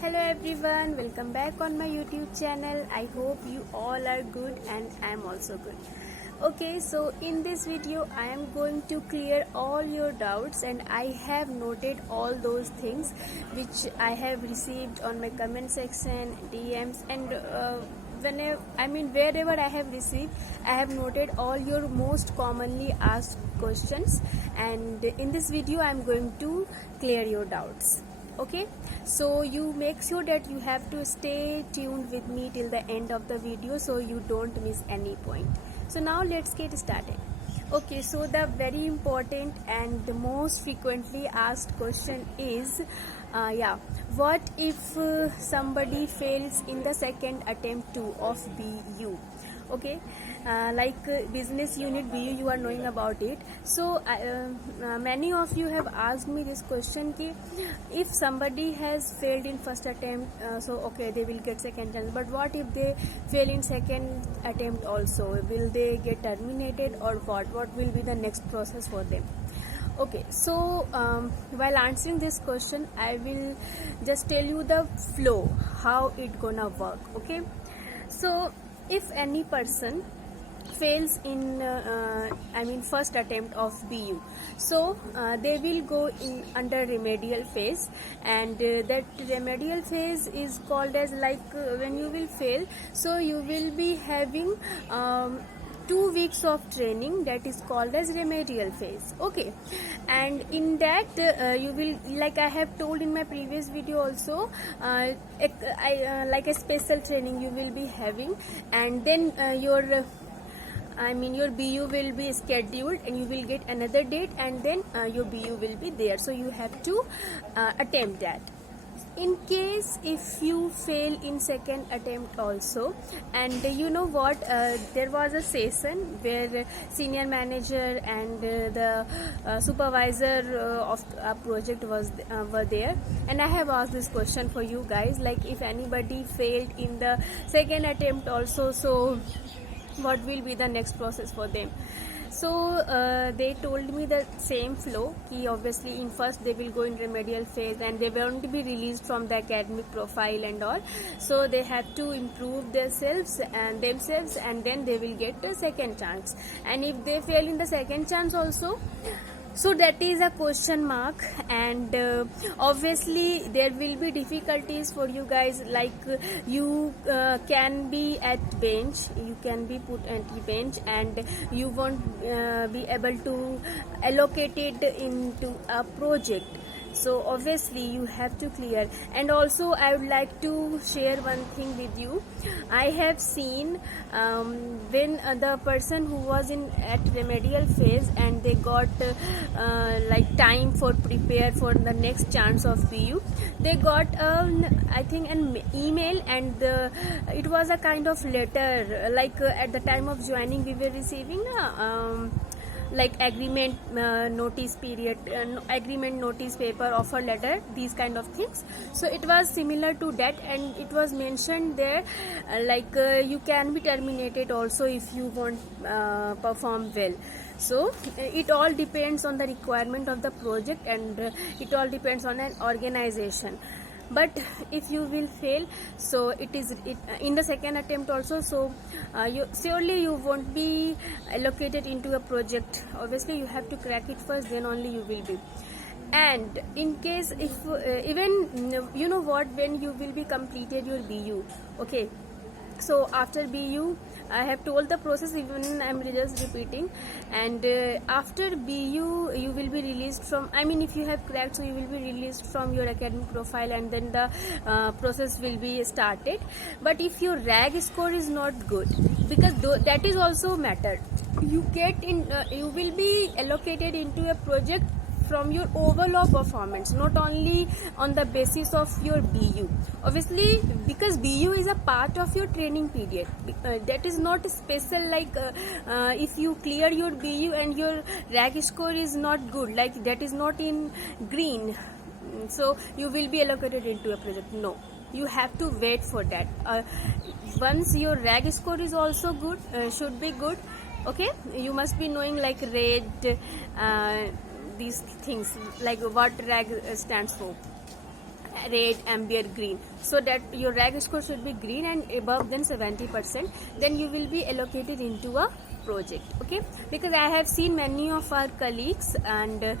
Hello everyone, welcome back on my YouTube channel. I hope you all are good and I am also good. Okay, so in this video I am going to clear all your doubts, and I have noted all those things which I have received on my comment section, DMs, and wherever I have received, I have noted all your most commonly asked questions, and in this video I am going to clear your doubts. Okay, so you make sure that you have to stay tuned with me till the end of the video so you don't miss any point. So now let's get started. Okay, so the very important and the most frequently asked question is what if somebody fails in the second attempt too of BU? Okay, business unit BU, you are knowing about it. So many of you have asked me this question ki if somebody has failed in first attempt, so okay, they will get second chance, but what if they fail in second attempt also? Will they get terminated or what will be the next process for them? Okay, so while answering this question, I will just tell you the flow, how it gonna work. Okay, so if any person fails in first attempt of BU, so they will go in under remedial phase, and that remedial phase is called as when you will fail, so you will be having 2 weeks of training, that is called as remedial phase. Okay, and in that you will, like I have told in my previous video also, like a special training you will be having, and then your BU will be scheduled and you will get another date, and then your BU will be there, so you have to attempt that. In case if you fail in second attempt also, and you know what, there was a session where senior manager and the supervisor of a project were there, and I have asked this question for you guys, like if anybody failed in the second attempt also, so what will be the next process for them? So they told me the same flow, ki obviously in first they will go in remedial phase and they won't be released from the academic profile and all, so they have to improve themselves, and then they will get a second chance. And if they fail in the second chance also, so that is a question mark, and obviously there will be difficulties for you guys, like you can be at bench, you can be put at the bench, and you won't be able to allocate it into a project. So obviously you have to clear. And also I would like to share one thing with you. I have seen when the person who was in at remedial phase and they got time for prepare for the next chance of BU, they got I think an email, and it was a kind of letter, at the time of joining we were receiving agreement notice period, agreement notice paper, offer letter, these kind of things. So it was similar to that, and it was mentioned there you can be terminated also if you won't perform well. So it all depends on the requirement of the project, and it all depends on an organization. But if you will fail, so it in the second attempt also, so you won't be allocated into a project. Obviously you have to crack it first, then only you will be. And in case if even you know what, when you will be completed your BU, okay, so after BU I have told the process, even I am just repeating, and after BU you will be released from, if you have cracked, so you will be released from your academic profile, and then the process will be started. But if your RAG score is not good, because that is also matter, you will be allocated into a project from your overall performance, not only on the basis of your BU. Obviously, because BU is a part of your training period, that is not special, if you clear your BU and your RAG score is not good, that is not in green, so you will be allocated into a project. No, you have to wait for that. Once your RAG score is also good, should be good, okay, you must be knowing red, these things, like what RAG stands for. red, amber, green, so that your rag score should be green and above than 70%, then you will be allocated into a project. Okay, because I have seen many of our colleagues, and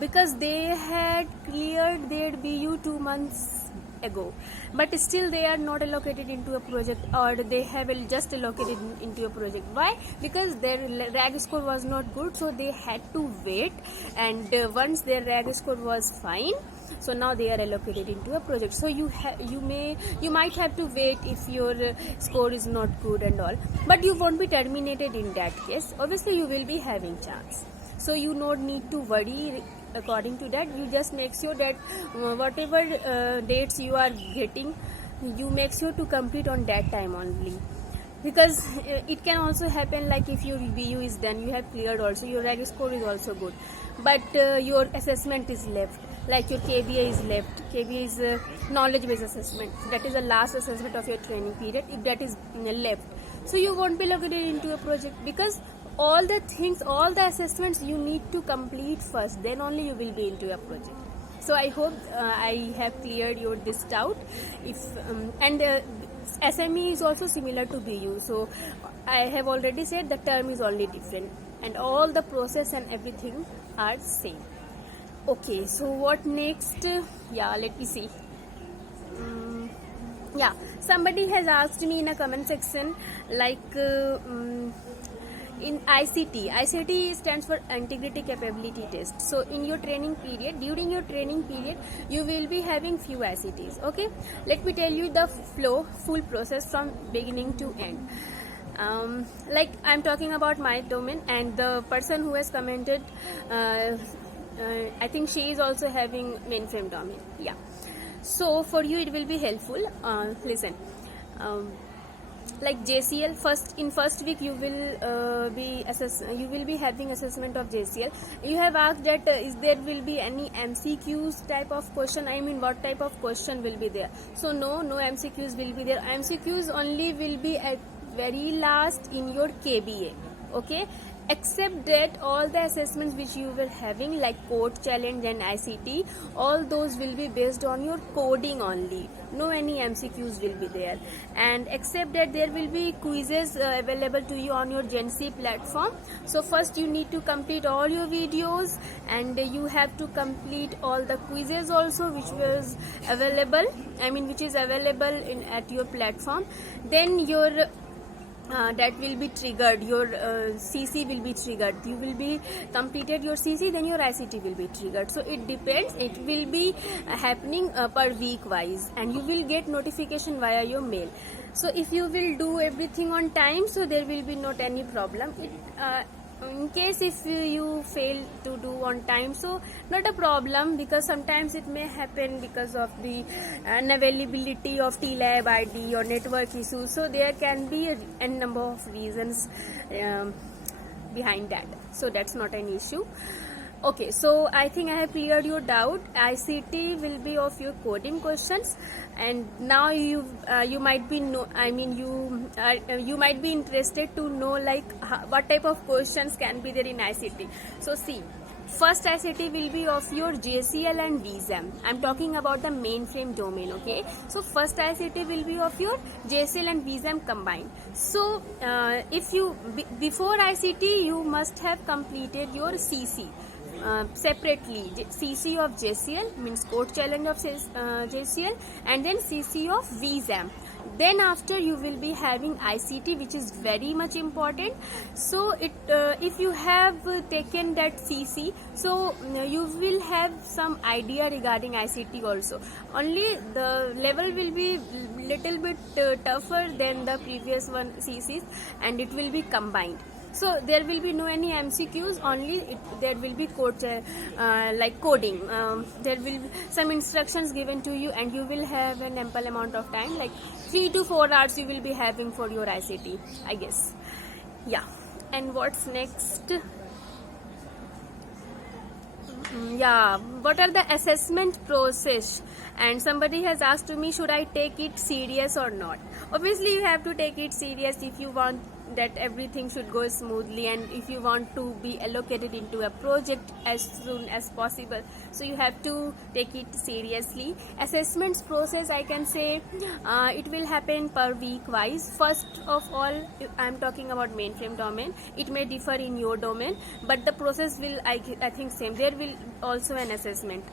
because they had cleared their BU 2 months ago, but still they are not allocated into a project, or they have just allocated into a project. Why? Because their rag score was not good, so they had to wait, and once their rag score was fine, so now they are allocated into a project. So you might have to wait if your score is not good and all, but you won't be terminated in that case. Obviously you will be having chance, so you not need to worry according to that. You just make sure that whatever dates you are getting, you make sure to complete on that time only, because it can also happen like if your BU is done, you have cleared also, your rag score is also good, but your assessment is left, like your KBA is left. KBA is knowledge based assessment, that is the last assessment of your training period. If that is left, so you won't be allocated into a project, because all the things, all the assessments you need to complete first, then only you will be into a project. So I hope I have cleared your this doubt. If and SME is also similar to BU, so I have already said the term is only different, and all the process and everything are same. Okay, so what next? Yeah, let me see. Yeah, somebody has asked me in a comment section, like in ICT stands for integrity capability test. So in your training period, during your training period, you will be having few ICTs. Okay, let me tell you the full process from beginning to end. Like I'm talking about my domain, and the person who has commented, I think she is also having mainframe domain. Yeah, so for you it will be helpful. Listen. Like JCL, first week you will be having assessment of JCL. You have asked that is there will be any MCQs type of question, I mean what type of question will be there. So no MCQs will be there. MCQs only will be at very last in your KBA. Okay, except that all the assessments which you were having, like code challenge and ICT, all those will be based on your coding only. No any MCQs will be there. And except that there will be quizzes available to you on your GenC platform. So first you need to complete all your videos, and you have to complete all the quizzes also which was available, which is available at your platform. Then your that will be triggered, your CC will be triggered. You will be completed your CC, then your ICT will be triggered. So it depends, it will be happening per week wise, and you will get notification via your mail. So if you will do everything on time, so there will be not any problem. In case if you fail to do on time, so not a problem, because sometimes it may happen because of the unavailability of TLAB ID or network issues. So there can be a number of reasons behind that, so that's not an issue. Okay, so I think I have cleared your doubt. ICT will be of your coding questions, and now you might be you might be interested to know like what type of questions can be there in ICT. So see, first ICT will be of your JCL and VSAM. I'm talking about the mainframe domain. Okay, so first ICT will be of your JCL and VSAM combined. So if you before ICT, you must have completed your CC. Separately, CC of JCL means code challenge of JCL, and then CC of VSAM. Then after you will be having ICT, which is very much important. So if you have taken that CC, so you will have some idea regarding ICT also. Only the level will be little bit tougher than the previous one CCs, and it will be combined. So there will be no any MCQs, only there will be code like coding. There will be some instructions given to you, and you will have an ample amount of time, like 3 to 4 hours you will be having for your ICT, I guess. Yeah, and what's next? Yeah, what are the assessment process? And somebody has asked to me, should I take it serious or not? Obviously you have to take it serious if you want that everything should go smoothly, and if you want to be allocated into a project as soon as possible, so you have to take it seriously. Assessments process, I can say it will happen per week wise. First of all, I'm talking about mainframe domain. It may differ in your domain, but the process will, I think, same. There will also an assessment,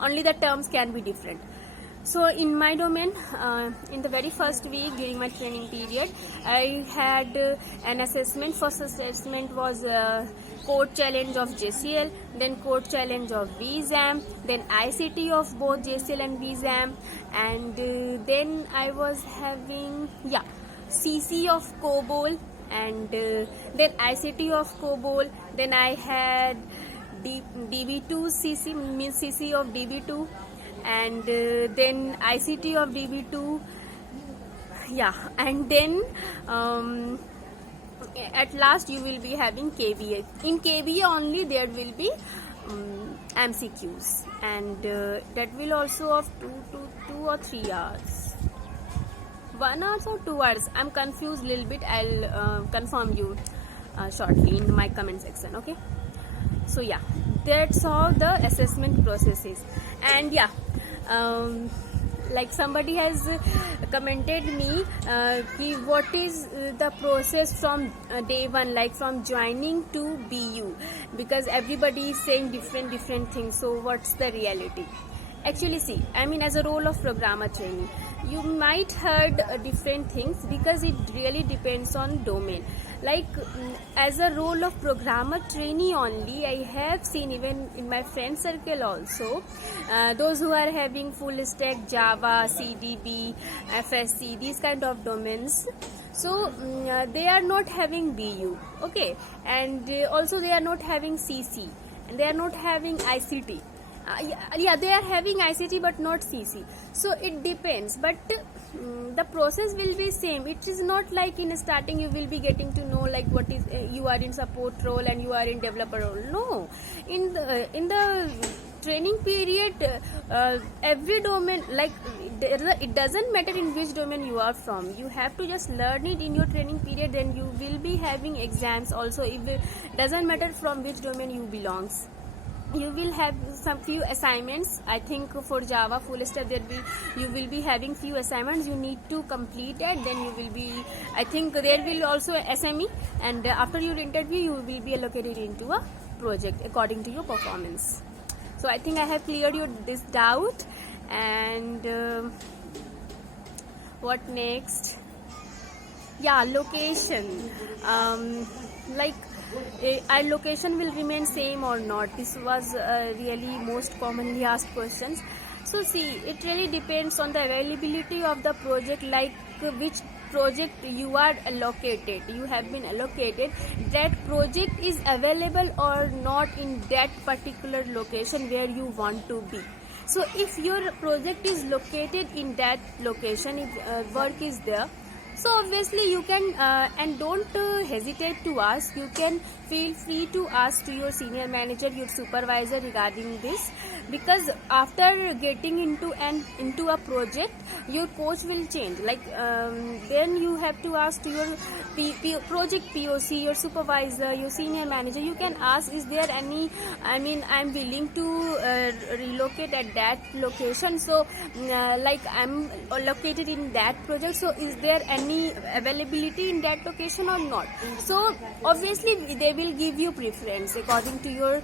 only the terms can be different. So in my domain, in the very first week during my training period, I had an assessment. First assessment was code challenge of JCL, then code challenge of VXAM, then ICT of both JCL and VXAM, and then I was having CC of COBOL, and then ICT of COBOL. Then I had DB2 CC, means CC of DB2, and then ICT of DB2, and then at last you will be having KVA. In KVA only there will be MCQs, and that will also of 2 or 3 hours, 1 hour or 2 hours. I'm confused little bit. I'll confirm you shortly in my comment section. Okay, so that's how the assessment process is. And like somebody has commented me what is the process from day one, like from joining to BU, because everybody is saying different things. So what's the reality? Actually, see, I mean, as a role of programmer training, you might heard different things, because it really depends on domain. Like as a role of programmer trainee only, I have seen even in my friend circle also, those who are having full stack Java, CDB, FSC, these kind of domains. So they are not having BU, okay, and also they are not having CC, and they are not having ICT. They are having ICT but not CC. So it depends, but the process will be same. It is not like in starting you will be getting to know like what is you are in support role and you are in developer role. No, in the training period, every domain, like it doesn't matter in which domain you are from, you have to just learn it in your training period. Then you will be having exams also. If it doesn't matter from which domain you belongs, you will have some few assignments. I think for Java full stack you will be having few assignments you need to complete it. Then you will be, I think there will also SME, and after your interview you will be allocated into a project according to your performance. So I think I have cleared this doubt. And what next? Location. Like our location will remain same or not? This was really most commonly asked questions. So see, it really depends on the availability of the project, like which project you are allocated, you have been allocated, that project is available or not in that particular location where you want to be. So if your project is located in that location, if work is there, so obviously you can and don't hesitate to ask. You can feel free to ask to your senior manager, your supervisor regarding this, because after getting into a project, your coach will change. Like then you have to ask to your project POC, your supervisor, your senior manager. You can ask, is there any, I mean, I'm willing to relocate at that location, so like I'm located in that project, so is there any availability in that location or not? So obviously they will give you preference according to your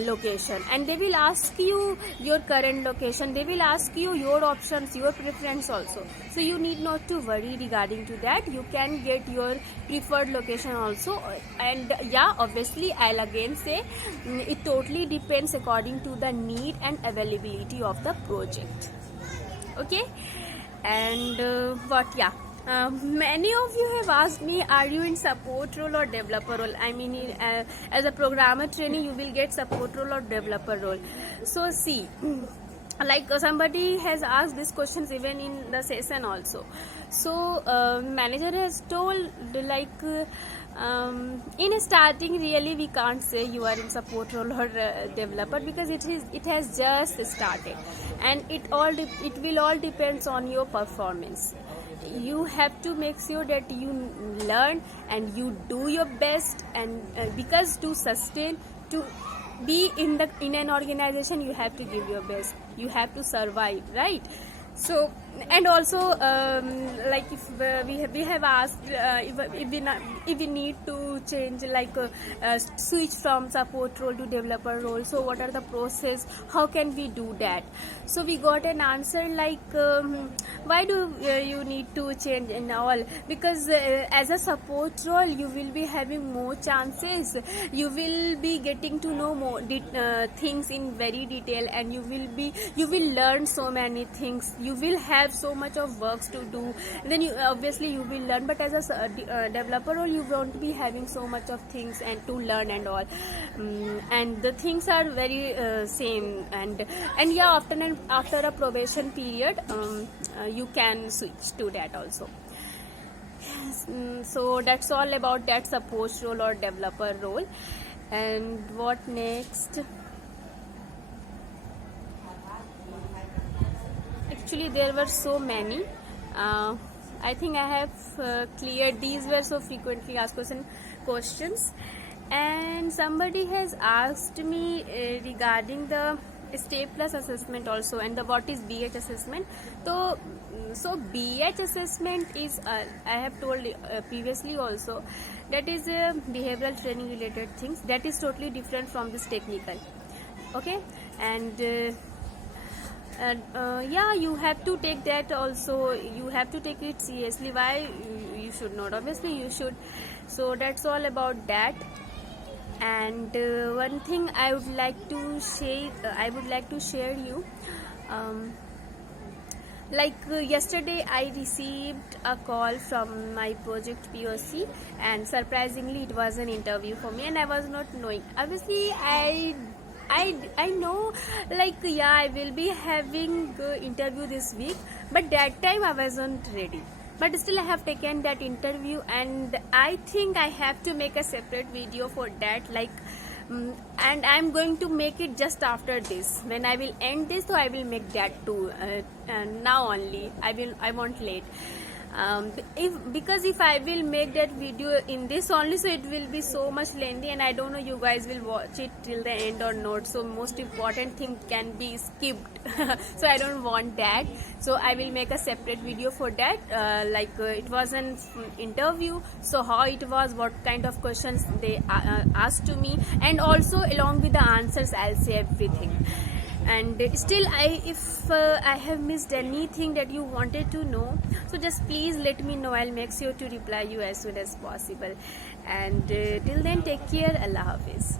location, and they will ask you your current location, they will ask you your options, your preference also. So you need not to worry regarding to that. You can get your preferred location also. And obviously I'll again say it totally depends according to the need and availability of the project. Okay, and many of you have asked me, are you in support role or developer role? I mean, as a programmer trainee, you will get support role or developer role. So see, like somebody has asked these questions even in the session also. So manager has told, like in starting, really we can't say you are in support role or developer, because it has just started, and it will all depends on your performance. you have to make sure that you learn and you do your best, and because to sustain, to be in an organization, you have to give your best, you have to survive, right? So, and also like if we have asked if we need to change, like switch from support role to developer role, so what are the process, how can we do that? So we got an answer like why do you need to change and all, because as a support role you will be having more chances, you will be getting to know more things in very detail, and you will learn so many things, you will have so much of works to do, then you obviously you will learn. But as a developer role, you won't be having so much of things and to learn and all, and the things are very same, and yeah, after a probation period you can switch to that also. So that's all about that support role or developer role. And what next? Actually there were so many. I think I have cleared, these were so frequently asked questions. And somebody has asked me regarding the stay plus assessment also, and the what is BH assessment. So BH assessment is I have told previously also, that is behavioral training related things, that is totally different from this technical, okay? And yeah, you have to take that also, you have to take it seriously. Why you should not? Obviously you should. So that's all about that. And one thing I would like to share you, like yesterday I received a call from my project POC, and surprisingly it was an interview for me, and I was not knowing. Obviously I know, like, yeah, I will be having interview this week, but that time I wasn't ready. But still I have taken that interview, and I think I have to make a separate video for that, like and I'm going to make it just after this. When I will end this, so I will make that too, now only. I won't late. Because if I will make that video in this only, so it will be so much lengthy, and I don't know you guys will watch it till the end or not. So most important thing can be skipped. So I don't want that. So I will make a separate video for that. It was an interview, so how it was, what kind of questions they asked to me, and also along with the answers I'll say everything. And still if I have missed anything that you wanted to know, so just please let me know. I'll make sure to reply you as soon as possible. And till then, take care. Allah Hafiz.